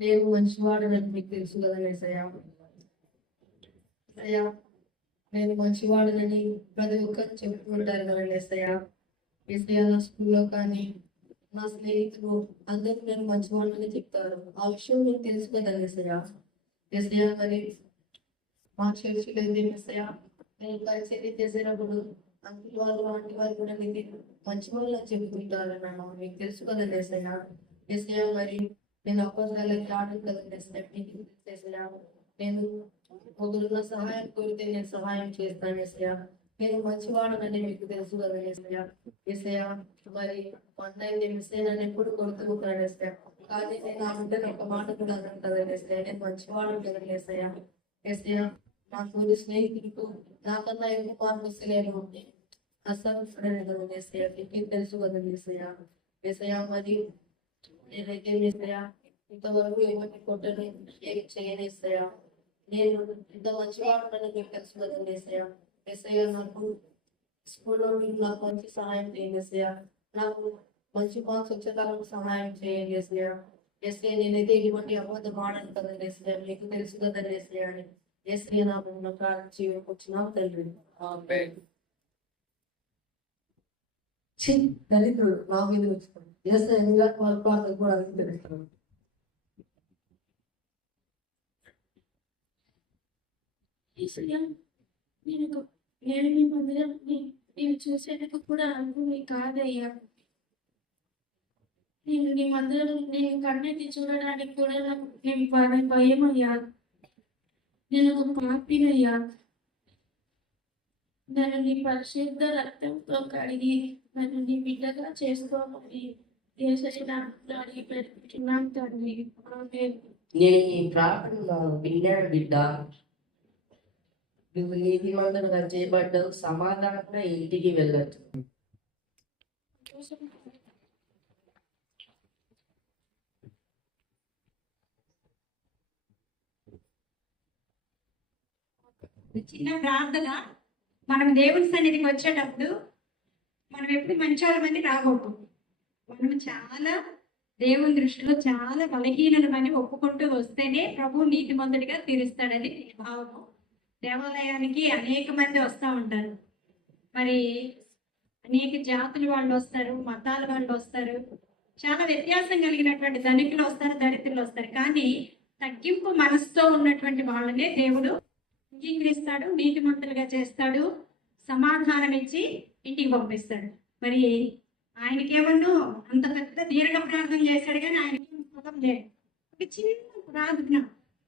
నేను మంచివాడని మీకు తెలుసు కదా ఏసయ్యా. అయ్యా నేను మంచివాడనని ప్రతి ఒక్కరు చెప్పుకుంటారు కదండి ఏసయ్యా. ఏసయ్యా నా స్కూల్లో కానీ నా స్నేహితులు అందరూ నేను మంచివాడని చెప్తారు. ఆ విషయం మీకు తెలుసు కదండి ఏసయ్యా. ఏసయ్యా మరి మా చర్చిలో ఏంటి ఏసయ్యా, నేను పరిచర్య చేసేటప్పుడు అంకుల్ వాళ్ళు ఆంటీ వాళ్ళు కూడా మీకు మంచి వాళ్ళు అని చెప్పుకుంటారు అన్నాను. మీకు తెలుసు కదండి ఏసయ్యా. ఏసయ్యా మరి నేను అప్పటికి రావడం కదండి ఏసయ్యా. మీకు ఏసయ్యా నేను ఒకరున్న సహాయం కోరితే నేను సహాయం చేస్తాను ఏసయ్యా. నేను మంచివాడనని మీకు తెలుసు కదా ఏసయ్యా. ఏసయ్యా మరి వంట అయితే మిస్సే నన్ను ఎప్పుడు కొడుతూ ఉంటాను ఏసయ్యా. కానీ నేను ఆ బిడ్డను ఒక మాట కూడా అన్నాను కదండి ఏసయ్యా, నేను మంచివాడు కదండి ఏసయ్యా. ఏసయ్యా నాకు స్నేహితులకు నాకన్నా ఎక్కువ మార్పు వస్తలేను ఉంటే అసలు కదండి ఏసయ్యా. మీకు తెలుసు కదండి ఏసయ్యా. ఏసయ్యా మరి నేనైతే ఏసయ్యా ఇంతవరకు ఏమని కొట్టను, ఏం చేయను ఏసయ్యా. నేను ఇంత మంచివాడు మీకు తెలుసు కదండి ఏసయ్యా. ఏసయ్యా నాకు స్కూల్లో నాకు మంచి సహాయం చేయండి ఏసయ్యా. నాకు మంచి మార్క్స్ వచ్చేలాగా సహాయం చేయండి ఏసయ్యా. ఏసయ్యా నేనైతే ఇటువంటి అబద్ధం ఆడను కదండి ఏసయ్యా. మీకు తెలుసు కదండి ఏసయ్యా అని ఏసయ్యా నాకు ప్రార్థించి వచ్చినాం తండ్రి. దరిద్రుడు నా మీద వచ్చుకోండి ఏసయ్యా వాళ్ళ ప్రార్థన కూడా అంగీకరిస్తాను. నేను మీ మందిరాన్ని నేను చూసేందుకు కూడా అనుకుని కాదయ్యా. నేను నీ మందిరం నేను కన్నెత్తి చూడడానికి కూడా నేను భయమయ్యా. నేను ఒక పాపినయ్యా. నన్ను నీ పరిశుద్ధ రక్తంతో కడిగి నన్ను నీ బిడ్డగా చేసుకోమని అడిగి పెట్టుకున్నాను తండ్రి. నేను ఈ ప్రార్థన విన్నాడు బిడ్డ. నువ్వు నీతిమంతులుగా చేయబడ్డావు, సమాధానంగా ఇంటికి వెళ్ళచ్చు. చిన్న ప్రార్థన. మనం దేవుని సన్నిధికి వచ్చేటప్పుడు మనం ఎప్పుడు మంచి రాకూడదు. మనం చాలా దేవుని దృష్టిలో చాలా బలహీనమని ఒప్పుకుంటూ వస్తేనే ప్రభు నీతిమంతుడిగా తీరుస్తాడని భావము. దేవాలయానికి అనేక మంది వస్తూ ఉంటారు. మరి అనేక జాతుల వాళ్ళు వస్తారు, మతాల వాళ్ళు వస్తారు, చాలా వ్యత్యాసం కలిగినటువంటి ధనికులు వస్తారు, దరిద్రులు వస్తారు. కానీ తగ్గింపు మనసుతో ఉన్నటువంటి వాళ్ళనే దేవుడు అంగీకరిస్తాడు, నీతిమంతులుగా చేస్తాడు, సమాధానం ఇచ్చి ఇంటికి పంపిస్తాడు. మరి ఆయనకేమన్నా అంత పెద్ద దీర్ఘ ప్రార్థన చేశాడు, కానీ ఆయనకి ఫలం లేదు. ఒక చిన్న ప్రార్థన,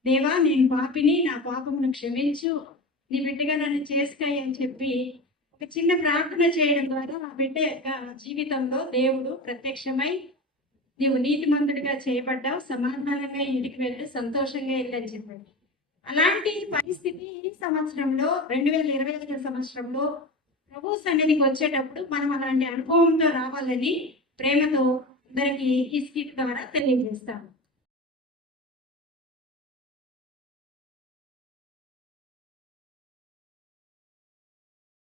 దేవా నేను పాపిని, నా పాపమును క్షమించు, నీ బిడ్డగా నన్ను చేసుకోయి అని చెప్పి ఒక చిన్న ప్రార్థన చేయడం ద్వారా ఆ బిడ్డ యొక్క జీవితంలో దేవుడు ప్రత్యక్షమై నీవు నీతిమంతుడిగా చేయబడ్డావు, సమాధానంగా ఇంటికి వెళ్ళి సంతోషంగా వెళ్ళని చెప్పాడు. అలాంటి పరిస్థితి ఈ సంవత్సరంలో 2025 సంవత్సరంలో ప్రభు సన్నిధికి వచ్చేటప్పుడు మనం అలాంటి అనుభవంతో రావాలని ప్రేమతో అందరికీ ఈ స్కిట్ ద్వారా తెలియజేస్తాము.